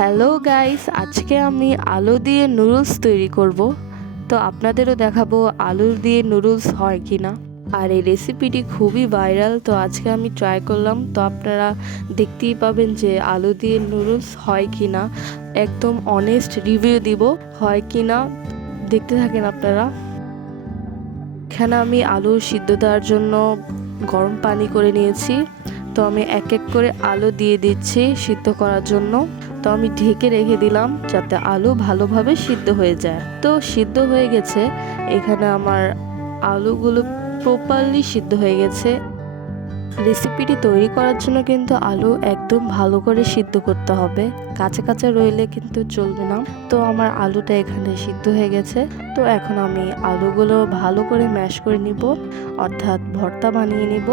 Hello guys, আজকে আমি আলু দিয়ে নুডলস তৈরি করব। তো আপনাদেরও দেখাবো আলু দিয়ে নুডলস হয় কি না আর এই রেসিপিটি খুবই ভাইরাল, তো আজকে আমি ট্রাই করলাম। তো আপনারা দেখতেই পাবেন যে আলু দিয়ে নুডলস হয় কি না একদম অনেস্ট রিভিউ দিব, হয় কি না দেখতে থাকেন আপনারা। এখানে আমি আলু সিদ্ধ দেওয়ার জন্য গরম পানি করে নিয়েছি। তো আমি এক এক করে আলু দিয়ে দিচ্ছি সিদ্ধ করার জন্য। তো আমি ঢেকে রেখে দিলাম যাতে আলু ভালোভাবে সিদ্ধ হয়ে যায়। তো সিদ্ধ হয়ে গেছে। এখানে আমার আলুগুলো প্রপারলি সিদ্ধ হয়ে গেছে। রেসিপিটি তৈরি করার জন্য কিন্তু আলু একদম ভালো করে সিদ্ধ করতে হবে। কাঁচা কাঁচা রইলে কিন্তু চলবে না। তো আমার আলুটা এখানে সিদ্ধ হয়ে গেছে। তো এখন আমি আলুগুলো ভালো করে ম্যাশ করে নিব। অর্থাৎ ভর্তা বানিয়ে নিব।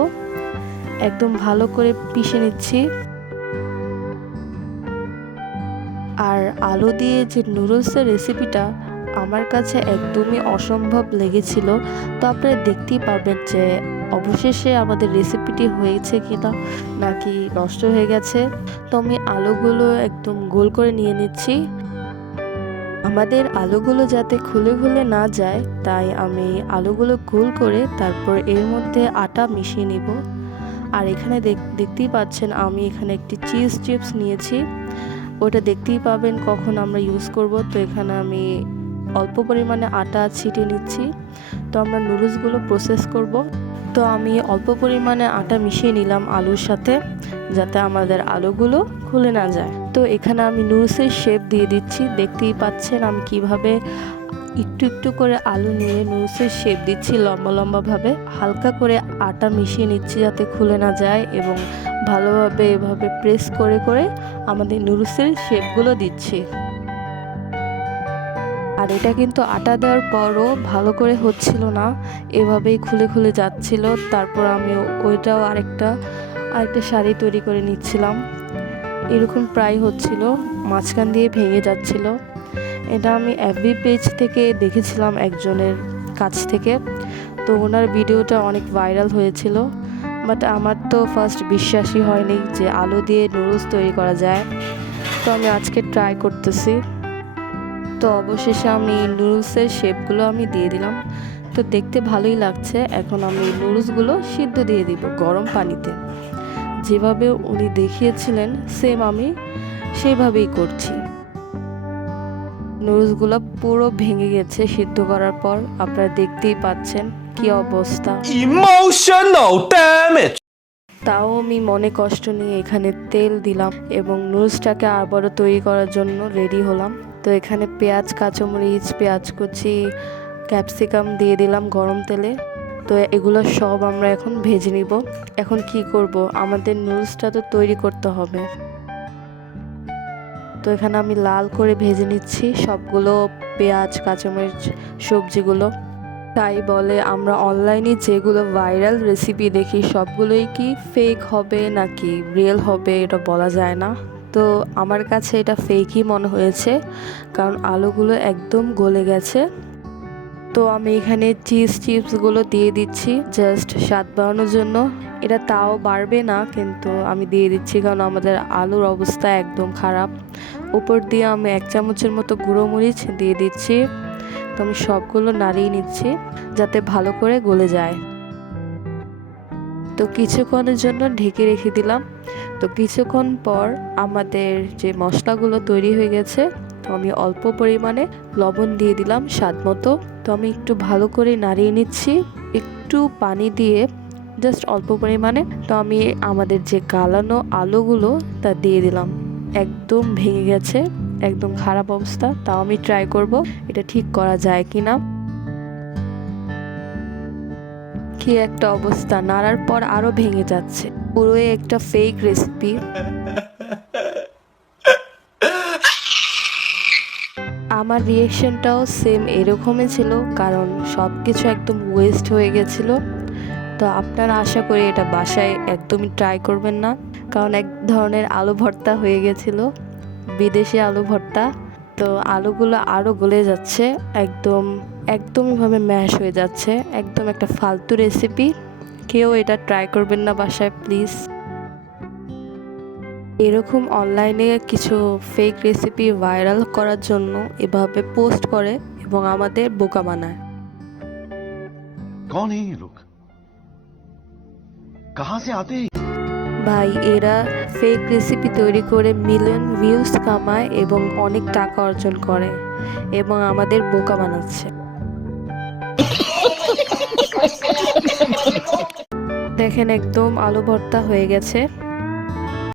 একদম ভালো করে পিষে নিচ্ছি। আর আলু দিয়ে যে নুডলসের রেসিপিটা আমার কাছে একদমই অসম্ভব লেগেছিল। তো আপনারা দেখতেই পাবেন যে অবশেষে আমাদের রেসিপিটি হয়েছে কিনা, নাকি নষ্ট হয়ে গেছে। তো আমি আলুগুলো একদম গোল করে নিয়ে নিচ্ছি। আমাদের আলুগুলো যাতে খুলে খুলে না যায়, তাই আমি আলুগুলো গোল করে তারপর এর মধ্যে আটা মিশিয়ে নিব। আর এখানে দেখতেই পাচ্ছেন আমি এখানে একটি চিজ চিপস নিয়েছি। ওটা দেখতেই পাবেন কখন আমরা ইউজ করব। তো এখানে আমি অল্প পরিমাণে আটা ছিটে নিচ্ছি। তো আমরা নুডলসগুলো প্রসেস করব। তো আমি অল্প পরিমাণে আটা মিশিয়ে নিলাম আলুর সাথে, যাতে আমাদের আলুগুলো খুলে না যায়। তো এখানে আমি নুডলসের শেপ দিয়ে দিচ্ছি। দেখতেই পাচ্ছেন আমি কীভাবে একটু একটু করে আলু নিয়ে নুডলসের শেপ দিচ্ছি লম্বা লম্বাভাবে হালকা করে আটা মিশিয়ে নিচ্ছি যাতে খুলে না যায় এবং ভালোভাবে এভাবে প্রেস করে করে আমাদের নুডলসের শেপগুলো দিচ্ছি। আর এটা কিন্তু আটা দেওয়ার পরও ভালো করে হচ্ছিল না, এভাবেই খুলে খুলে যাচ্ছিল। তারপর আমি ওইটাও আরেকটা আরেকটা শাড়ি তৈরি করে নিচ্ছিলাম। এরকম প্রায় হচ্ছিল, মাঝখান দিয়ে ভেঙে যাচ্ছিল। এটা আমি এফবি পেজ থেকে দেখেছিলাম একজনের কাছ থেকে। তো ওনার ভিডিওটা অনেক ভাইরাল হয়েছিল বাট আমার তো ফার্স্ট বিশ্বাসই হয়নি যে আলু দিয়ে নুডলস তৈরি করা যায়। তো আমি আজকে ট্রাই করতেছি। তো অবশেষে আমি নুডলসের শেপগুলো আমি দিয়ে দিলাম। তো দেখতে ভালোই লাগছে, এখন আমি নুডলসগুলো সিদ্ধ দিয়ে দিব গরম পানিতে। যেভাবে উনি দেখিয়েছিলেন সেম আমি সেভাবেই করছি। নুডলসগুলো পুরো ভেঙে গেছে সিদ্ধ করার পর। আপনারা দেখতেই পাচ্ছেন কি অবস্থা। Emotional damage. তাও আমি মনে কষ্ট নিয়ে এখানে তেল দিলাম এবং নুডলসটাকে আবারও তৈরি করার জন্য রেডি হলাম। তো এখানে পেঁয়াজ কাঁচামরিচ পেঁয়াজ কুচি ক্যাপসিকাম দিয়ে দিলাম গরম তেলে। তো এগুলো সব আমরা এখন ভেজে নিব। এখন কি করব? আমাদের নুডলসটা তো তৈরি করতে হবে। তো এখানে আমি লাল করে ভেজে নিচ্ছি সবগুলো পেঁয়াজ, কাঁচামরিচ, সবজিগুলো। তাই বলে আমরা অনলাইনে যেগুলো ভাইরাল রেসিপি দেখি সবগুলোই কি ফেক হবে নাকি রিয়েল হবে এটা বলা যায় না। তো আমার কাছে এটা ফেকই মনে হয়েছে, কারণ আলুগুলো একদম গলে গেছে। তো আমি এখানে চিজ চিপসগুলো দিয়ে দিচ্ছি জাস্ট স্বাদ বাড়ানোর জন্য। এটা তাও বাড়বে না, কিন্তু আমি দিয়ে দিচ্ছি কারণ আমাদের আলুর অবস্থা একদম খারাপ। উপর দিয়ে আমি এক চামচের মতো গুঁড়ো মরিচ দিয়ে দিচ্ছি। তো আমি সবগুলো নাড়িয়ে নিচ্ছি, যাতে ভালো করে গলে যায়। তো কিছুক্ষণের জন্য ঢেকে রেখে দিলাম। তো কিছুক্ষণ পর আমাদের যে মশলাগুলো তৈরি হয়ে গেছে, তো আমি অল্প পরিমাণে লবণ দিয়ে দিলাম স্বাদ মতো। তো আমি একটু ভালো করে নাড়িয়ে নিচ্ছি। একটু পানি দিয়ে জাস্ট অল্প পরিমাণে। তো আমি আমাদের যে গালানো আলুগুলো তা দিয়ে দিলাম। একদম ভেঙে গেছে, একদম খারাপ অবস্থা। তাও আমি ট্রাই করব, এটা ঠিক করা যায় কি না কি একটা অবস্থা, নাড়ার পর আরও ভেঙে যাচ্ছে। পুরোই একটা ফেক রেসিপি আমার রিয়েকশনটাও সেম এরকমই ছিল, কারণ সব কিছু একদম ওয়েস্ট হয়ে গেছিল। তো আপনারা আশা করি এটা বাসায় একদমই ট্রাই করবেন না, কারণ এক ধরনের আলু ভর্তা হয়ে গেছিল, বিদেশি আলু ভর্তা। তো আলুগুলো আরও গলে যাচ্ছে, একদম, একদমইভাবে ম্যাশ হয়ে যাচ্ছে, একদম একটা ফালতু রেসিপি কেউ এটা ট্রাই করবেন না বাসায় প্লিজ এরকম অনলাইনে কিছু ফেক রেসিপি ভাইরাল করার জন্য এভাবে পোস্ট করে এবং আমাদের বোকা বানায়। ভাই এরা ফেক রেসিপি তৈরি করে মিলিয়ন ভিউজ কামায় এবং অনেক টাকা অর্জন করে এবং আমাদের বোকা বানাচ্ছে। দেখেন একদম আলু ভর্তা হয়ে গেছে।